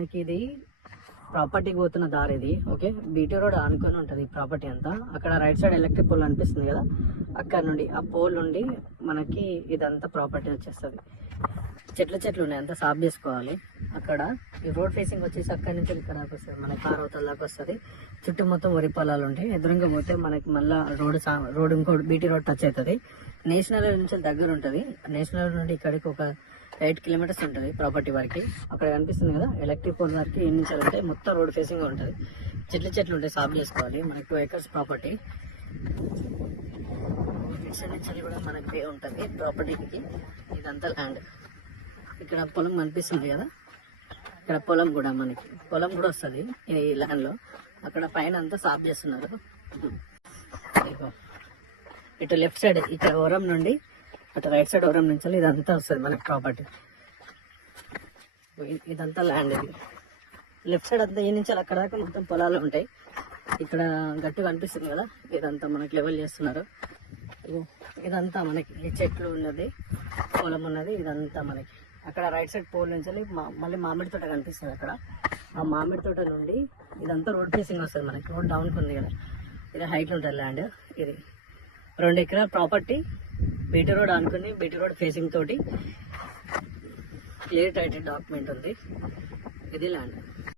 మనకి ఇది ప్రాపర్టీకి పోతున్న దారి ఇది. ఓకే, బీటీ రోడ్ ఆనుకొని ఉంటుంది ప్రాపర్టీ అంతా. అక్కడ రైట్ సైడ్ ఎలక్ట్రిక్ పోల్ అనిపిస్తుంది కదా, అక్కడ నుండి ఆ పోల్ నుండి మనకి ఇదంతా ప్రాపర్టీ వచ్చేస్తుంది. చెట్లు ఉన్నాయి, అంతా సాఫ్ చేసుకోవాలి. అక్కడ ఈ రోడ్ ఫేసింగ్ వచ్చేసి అక్కడి నుంచి ఇక్కడ దాకా వస్తుంది, మన కార్ అవతల దాకా వస్తుంది. చుట్టూ మొత్తం వరి పొలాలు ఉంటాయి. ఎదురుగా పోతే మనకి మళ్ళీ రోడ్ ఇంకో బీటీ రోడ్ టచ్ అవుతుంది. నేషనల్ నుంచి దగ్గర ఉంటుంది. నేషనల్ నుండి ఇక్కడికి ఒక 8 కిలోమీటర్స్ ఉంటుంది ప్రాపర్టీ వరకు. అక్కడ కనిపిస్తుంది కదా ఎలక్ట్రిక్ పోల్ వరకు ఎన్ని నిమిషాలు ఉంటాయి. మొత్తం రోడ్ ఫేసింగ్ ఉంటుంది. చెట్లు ఉంటాయి, సాఫ్ చేసుకోవాలి. మనకి 2 acres ప్రాపర్టీ. నుంచి కూడా మనకి ఉంటుంది ప్రాపర్టీకి. ఇదంతా ల్యాండ్. ఇక్కడ పొలం కనిపిస్తుంది కదా, ఇక్కడ పొలం కూడా వస్తుంది ఈ ల్యాండ్లో. అక్కడ పైన అంతా సాఫ్ చేస్తున్నారు. ఇటు లెఫ్ట్ సైడ్ ఇక్కడ ఓరం నుండి అటు రైట్ సైడ్ ఓరం నుంచి ఇదంతా వస్తుంది మనకి ప్రాపర్టీ. ఇదంతా ల్యాండ్. ఇది లెఫ్ట్ సైడ్ అంతా ఈ నుంచి అక్కడ దాకా మొత్తం పొలాలు ఉంటాయి. ఇక్కడ గట్టిగా కనిపిస్తుంది కదా, ఇదంతా మనకి లెవెల్ చేస్తున్నారు. ఇదంతా మనకి చెట్లు ఉన్నది, పొలం ఉన్నది. ఇదంతా మనకి అక్కడ రైట్ సైడ్ పోల్ నుంచి మళ్ళీ మామిడి తోట కనిపిస్తుంది. అక్కడ ఆ మామిడి తోట నుండి ఇదంతా రోడ్ ఫేసింగ్ వస్తుంది మనకి. రోడ్ డౌన్కి ఉంది కదా, ఇది హైట్ ఉంటుంది ల్యాండ్. ఇది 2 ఎకరాల ప్రాపర్టీ. బీటీ రోడ్ అనుకుని బీటీ రోడ్ ఫేసింగ్ తోటి క్లియర్ టైటిల్ డాక్యుమెంట్ ఉంది. ఇది ల్యాండ్.